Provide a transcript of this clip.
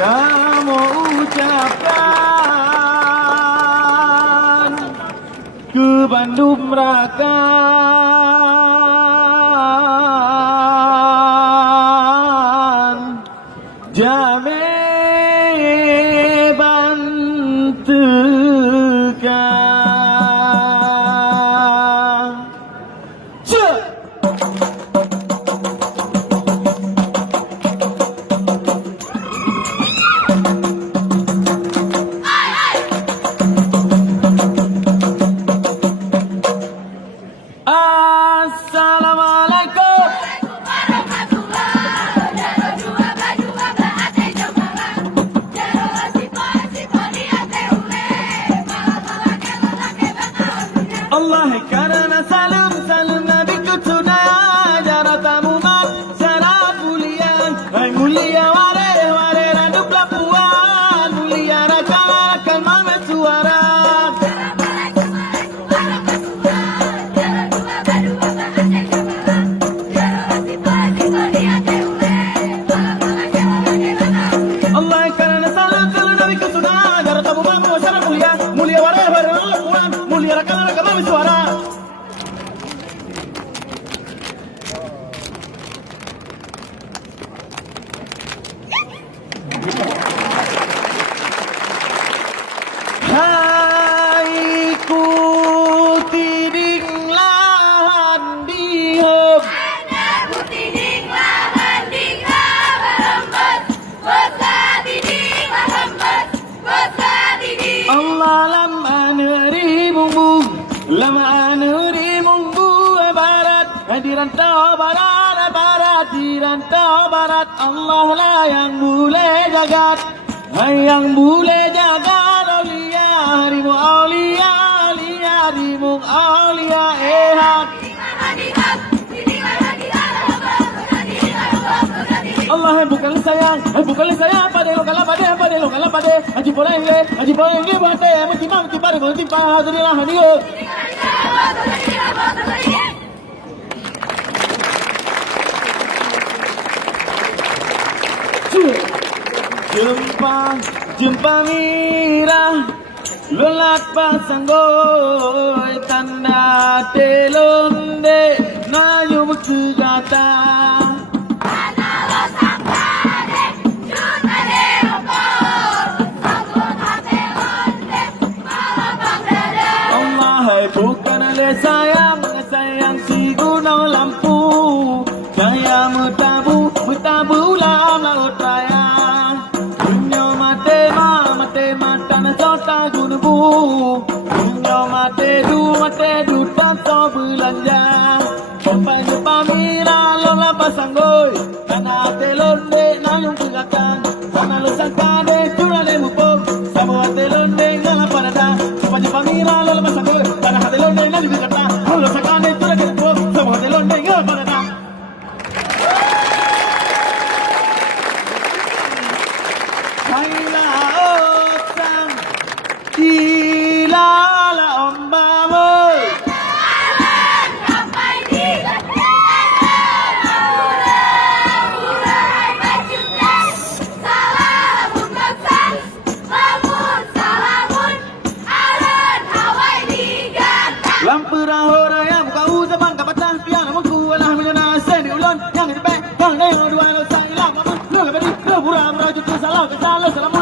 kamu ucapkan ke Bandung Raka. Jame bantukan. Assalamualaikum. Allah karena salam Nabi kutuna jaratamu mat syaraf mulia. Hai mulia ware radu pelapuan mulia rakan mama suara. Allah karena salam Nabi kutuna jaratamu mat syaraf mulia ware radu pelapuan mulia rakan mama suara. Hai ku tiding lahan dihub Ku tiding lahan dihub berembes besar tiding berembes besar tiding Allah lam anuri mungbu barat dirantau barat Allah lah yang boleh jagat. Hai yang boleh jagat aulia harimu aulia harimu aulia ehak. Allah bukan sayang pada lo kalah pada haji boleh bate mati pada berhenti hadirilah hadir. Jumpa mira lolat pasanggoy tanda telonde nayu mukugata. Allah hai bukan le sayang si gunung lampu saya mutabu lam laut raya. Mata sota gunbu dunyo mate du tanto belanja sampai jumpa mira lola pasanggoy tanah telonde nayung pegatan tanah lo sangkade curale mupok semua telonde ngala parada sampai jumpa mira lola pasanggoy tanah telonde nayung pegatan lo sangkade curale mupok semua telonde ngala parada. Dilala ombamu sampai di salamun alun hawai digata lampura horaya buka uzaman kapatah piana mengkualah menyana sen diulon yang di back yang dua lo sang ilang mamun lo lebih lo buram raju tu salah salamun